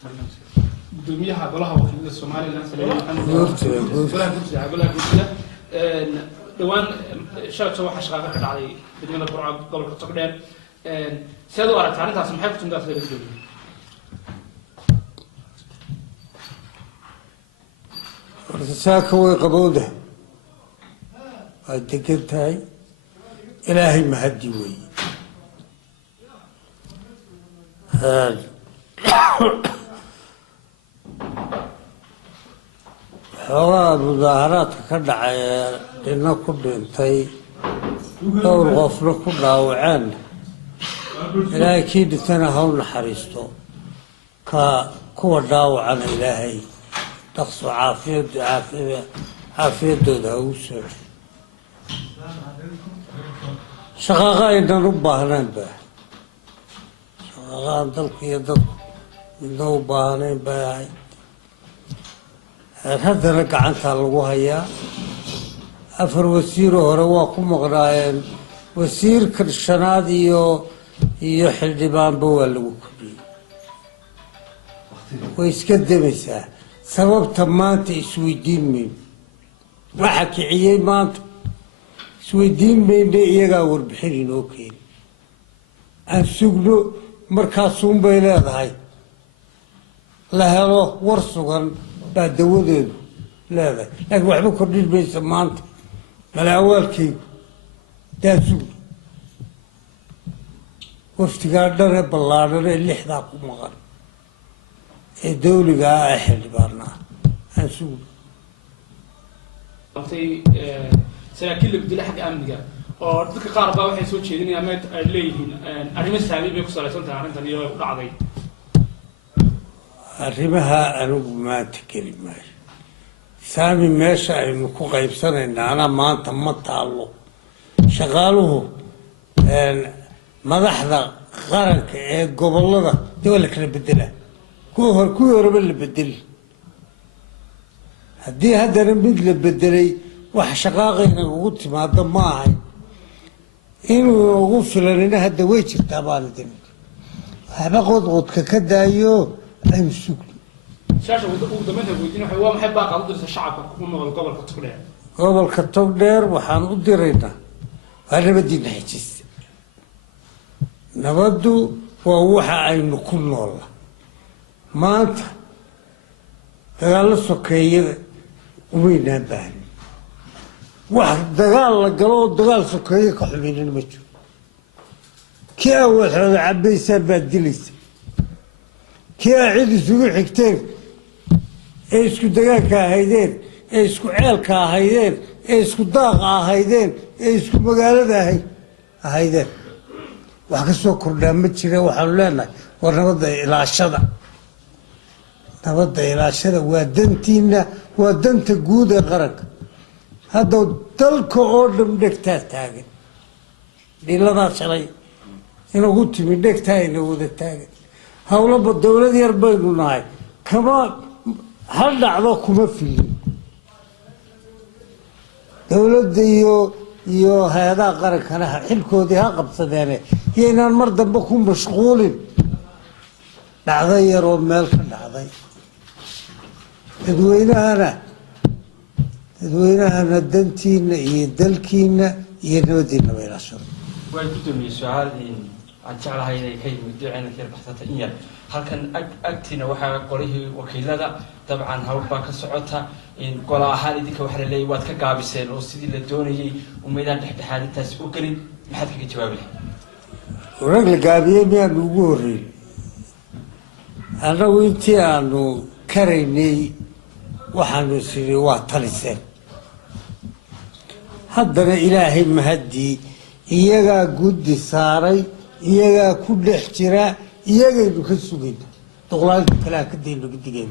gudoomiyaha golaha wakiilada Soomaaliland golaha guddiga dhawaan shaqo waxa shaqada ka dhacday degmada Burco gobolka Togdheer sidoo aragtay arrintaas maxay ku timid saaka way qabowda ay degan tahay ilaahay mahadi wey xoolaha mudaaharaadka ka dhacay dhina ku dhintay dhowr qofna ku dhaawaceen ilaahay kii dhintana ha u naxariisto ka kuwa dhaawacana ilaahay dhaqso caafiyadooda ha ugu soo shaqaaqa aynan u baahnaynba shaqaaqaan dalka iyo dadku midna u baahnayn bay ahayd haddana gacantaa lagu hayaa 4 wasiiroo hore waa ku maqnaayeen wasiirka shanaad iyo xildhibaanba waa lagu kordhiyey way iska damaysaa sababta maanta isweydiin mayno waxa kiciyey maanta isweydiin mayno iyagaa warbixin inoo keeni aan sugno markaasuunbay leedahay la helo war sugan baa dawadeedu leedahay laakiin waxba kordhin maysa maanta malaawaalkeygu daa sugno waftigaa dhane ballaadhan ee 6daa ku maqan ee dawliga ah ee xildhibaanaa aan sugno saraakiil labdila xagga amniga oo dadka qaar baa waxay soo jeedinayaan ma ay leeyihiin arrimo saameyn bay ku salaysan tahay arrintan iyo u dhacday arrimaha anigu maanta geli maayo saami meesha aynu ku qaybsanaynaana maanta ma taalo shaqaaluhu madaxda qaranka ee gobolada dee waa la kala bedelaa kuwii horeba la bedeli haddii haddana mid la bedelay wax shaqaaqayna ugu timaado ma ahay inuu ugu filanina hadda way jirtaa baalidin waxba qodqodka ka daayo aynu sugno shaasha ugu dambeynta weydiin waa maxay baa qaad u dirta shacabka ku nool gobolka Togdheer gobolka Togdheer waxaan u diraynaa waa nabadiina xijista nabadu waa waxa aynu ku nool maanta dagaal sokeeye umaynaan baahan wax dagaal la galo dagaal sokeeye ka xubinin ma jiro kii awalxooda cabaysaa baa dilaysa kii cid isugu xigteen ee isku dagaalka ahaydeen ee isku ceelka ahaydeen ee isku daaqa ahaydeen ee isku magaalada ahaydeen wax ka soo kordhaa ma jira waxaanu leenahay war nabadda ilaashada waa dantiina waa danta guud ee qaranka hadda dalka oo dhan dhegtaa taagan dhiladaa shalay inagu timi dhegtaa ina wada taagan howlaba dowlad yar baynu nahay kama hal dhacdo kuma filin dowladda iyo hay-adaha qarankana xilkoodii ha qabsadeene iyo inaan mar dambe ku mashquulin dhacdo yaroo meel ka dhacday dadweynahana dantiina iyo dalkiina iyo nabadiina bay ilaashado way gudoomiye su'aaldii aan jeclahay inay ka yimid duceena ka baxsata in yar halkan agtiina waxaa qorihii wakiilada dabcan hawl baa ka socota in gola ahaan idinka waxa la leeyahay waad ka gaabiseen oo sidii la doonayay umeedaan dhexdhexaadintaas u gelin maxaad kaga jawaabi lahayd la gaabiyey miyaan ugu horreyn annagu intii aanu karaynay waxaanu isiri waa taliseen haddana ilaahay mahadii iyagaa guddi saaray iyagaa ku dhex jira iyagaynu ka sugayna duqlaanta kale aan ka dayno gidigeen